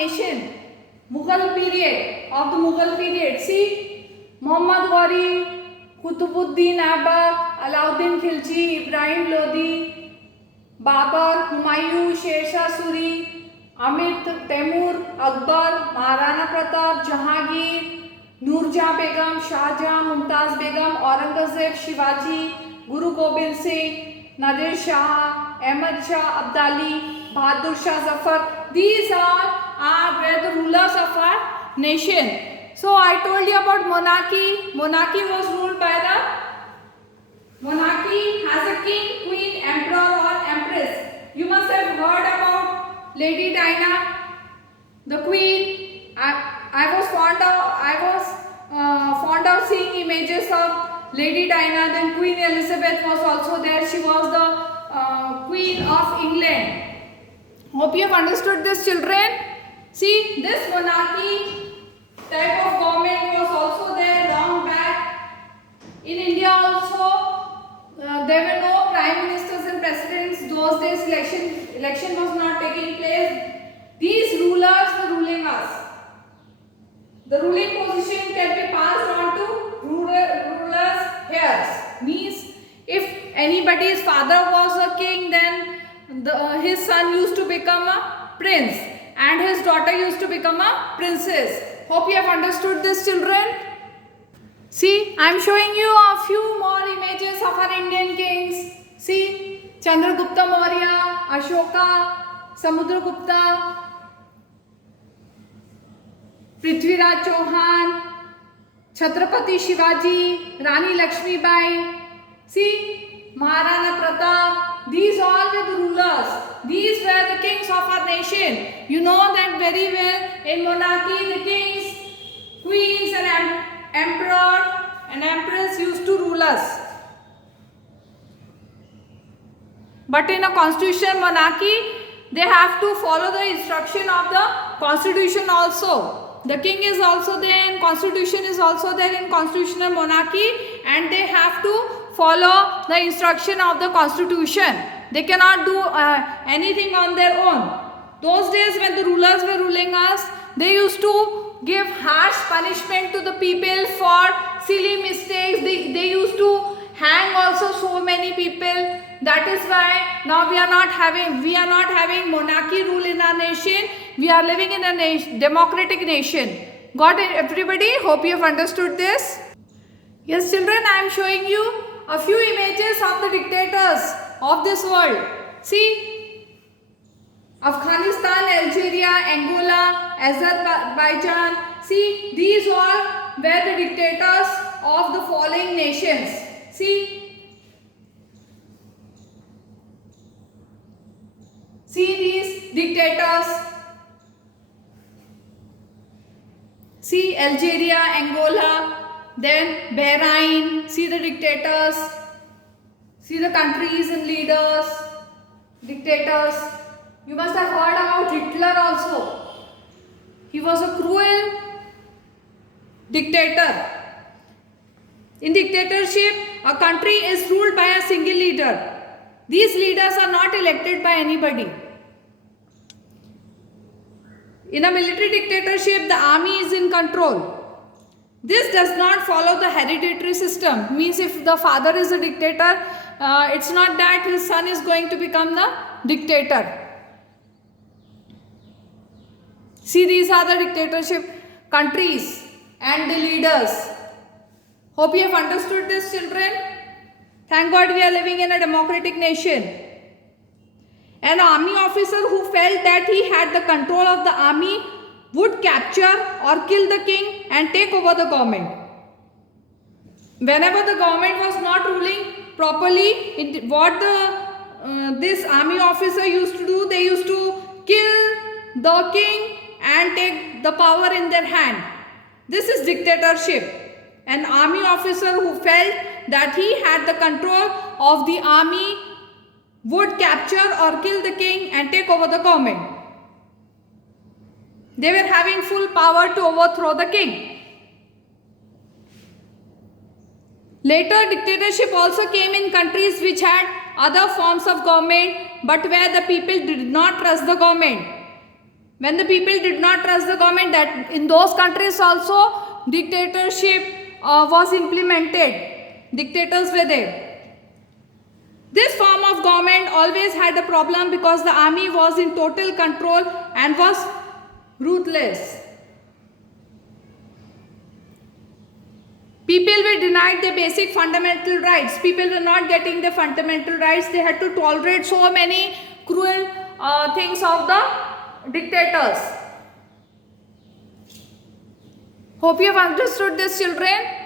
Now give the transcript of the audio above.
nation. Mughal period, of the Mughal period. See, Muhammad Ghori, Qutbuddin Aibak, Alauddin Khilji, Ibrahim Lodi, Babar, Humayun, Sher Shah Suri, Amit, Taimur, Akbar, Maharana Pratap, Jahangir, Nurjahan Begum, Shahjahan, Mumtaz Begum, Aurangzeb, Shivaji, Guru Gobind Singh, Nadir Shah, Ahmad Shah Abdali, Bahadur Shah Zafar. These are were the rulers of our nation. So I told you about monarchy. Monarchy was ruled by the monarchy has a king, queen, emperor or empress. You must have heard about Lady Diana, the queen. I was fond of seeing images of Lady Diana. Then Queen Elizabeth was also there. She was the Queen of England. Hope you have understood this, children. See, this monarchy type of government was also there long back. In India also, there were no prime ministers and presidents. Those days election was not taking place. These rulers were ruling us. The ruling position can be passed on to rulers' heirs. Means if anybody's father was a king, then his son used to become a prince and his daughter used to become a princess. Hope you have understood this, children. See, I am showing you a few more images of our Indian kings. See, Chandragupta Maurya, Ashoka, Samudragupta, Prithviraj Chauhan, Chhatrapati Shivaji, Rani Lakshmi Bai. See, Maharana Pratap. These all were the rulers. These were the kings of our nation. You know that very well. In monarchy, the kings, queens and emperor and empress used to rule us. But in a constitutional monarchy, they have to follow the instruction of the constitution also. The king is also there and constitution is also there in constitutional monarchy, and they have to follow the instruction of the constitution. They cannot do anything on their own. Those days when the rulers were ruling us, they used to give harsh punishment to the people for silly mistakes. They used to hang also so many people. That is why now we are not having monarchy rule in our nation. We are living in a democratic nation. Got it, everybody? Hope you have understood this. Yes, children, I am showing you a few images of the dictators of this world. See, Afghanistan, Algeria, Angola, Azerbaijan. See, these all were the dictators of the following nations. See these dictators. See Algeria, Angola, then Bahrain. See the dictators. See the countries and leaders, dictators. You must have heard about Hitler also. He was a cruel dictator. In dictatorship, a country is ruled by a single leader. These leaders are not elected by anybody. In a military dictatorship, the army is in control. This does not follow the hereditary system. Means if the father is a dictator, it's not that his son is going to become the dictator. See, these are the dictatorship countries and the leaders. Hope you have understood this, children. Thank God we are living in a democratic nation. An army officer who felt that he had the control of the army would capture or kill the king and take over the government. Whenever the government was not ruling properly, this army officer used to do, they used to kill the king and take the power in their hand. This is dictatorship. An army officer who felt that he had the control of the army would capture or kill the king and take over the government. They were having full power to overthrow the king. Later, dictatorship also came in countries which had other forms of government, but where the people did not trust the government. When the people did not trust the government, that in those countries also dictatorship was implemented. Dictators were there. This form of government always had a problem because the army was in total control and was ruthless. People were denied their basic fundamental rights. People were not getting the fundamental rights. They had to tolerate so many cruel things of the dictators. Hope you have understood this, children.